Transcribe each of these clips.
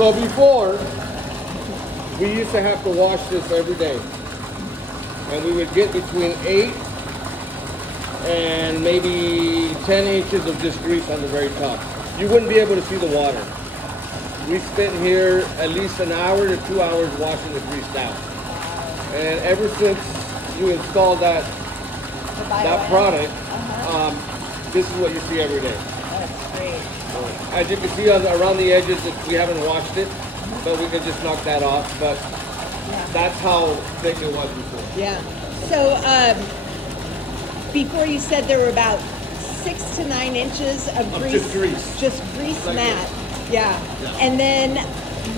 So before, we used to have to wash this every day. And we would get between 8 and maybe 10 inches of just grease on the very top. You wouldn't be able to see the water. We spent here at least an hour to 2 hours washing the grease down. And ever since you installed that product, this is what you see every day. That's great. As you can see around the edges, we haven't washed it, but we can just knock that off. But that's how thick it was before. Yeah. So before you said there were about 6 to 9 inches of grease. Just grease. Just grease like mat. Yeah. And then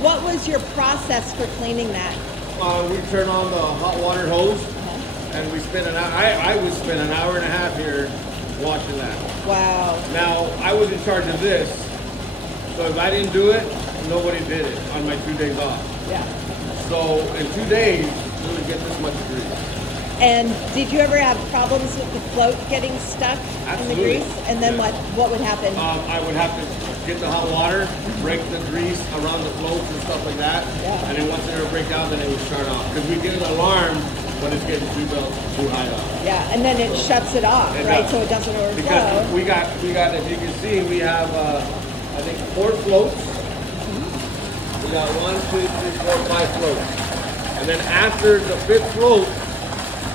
what was your process for cleaning that? We turn on the hot water hose, and we spend an hour. I would spend an hour and a half here washing that. Wow. Now, I was in charge of this, so if I didn't do it, nobody did it on my 2 days off. Yeah. So in 2 days, we would get this much grease. And did you ever have problems with the float getting stuck in the grease? And then what would happen? I would have to get the hot water, break the grease around the floats and stuff like that. Yeah. And then once it would break down, then it would shut off. Because we get an alarm when it's getting too high up. Yeah, and then it shuts it off, right? So it doesn't overflow. Because we got, if you can see, we have, I think 4 floats. We got 1, 2, 3, 4, 5 floats. And then after the 5th float,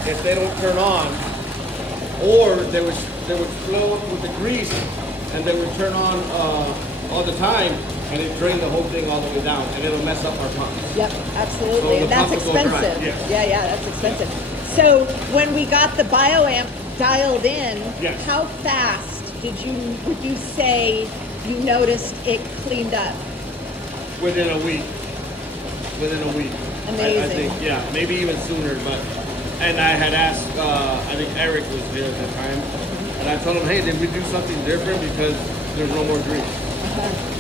if they don't turn on, or they would flow up with the grease, and they would turn on all the time, and it drained the whole thing all the way down, and it'll mess up our pumps. Yep, absolutely, So and that's expensive. Yes. Yeah, that's expensive. So when we got the BioAmp dialed in, how fast would you say you noticed it cleaned up? Within a week. Amazing. I think, yeah, maybe even sooner, but. And I had asked, I think Eric was there at the time, and I told him, hey, did we do something different because there's no more grease?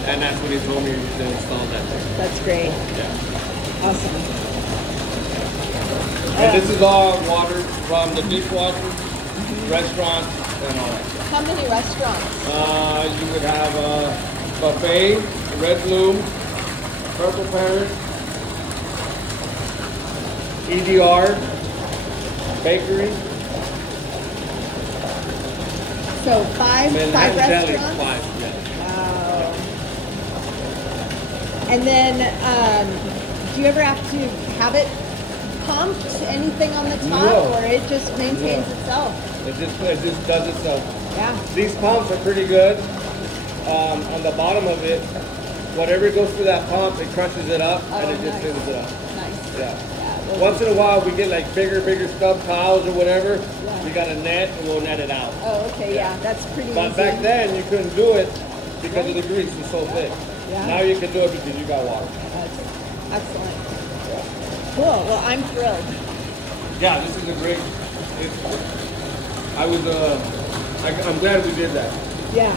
And that's when he told me to install that thing. That's great. Yeah. Awesome. And this is all water from the dishwasher, restaurants, and all that. How many restaurants? You would have Buffet, Red Bloom, Purple Parrot, EDR, Bakery. So five restaurants? 5, yeah. Wow. And then, do you ever have to have it pumped, anything on the top, or it just maintains itself? It just does itself. Yeah. These pumps are pretty good. On the bottom of it, whatever goes through that pump, it crunches it up, and it just cleans it up. Nice. Yeah. Once in a while, we get like bigger stub towels or whatever. Yeah. We got a net, and we'll net it out. Oh, okay, yeah, that's pretty But easy. back then, you couldn't do it because of the grease was so thick. Yeah. Now you can do it because you got water. That's excellent. Cool. Well, I'm thrilled. Yeah, this is a great. I'm glad we did that. Yeah.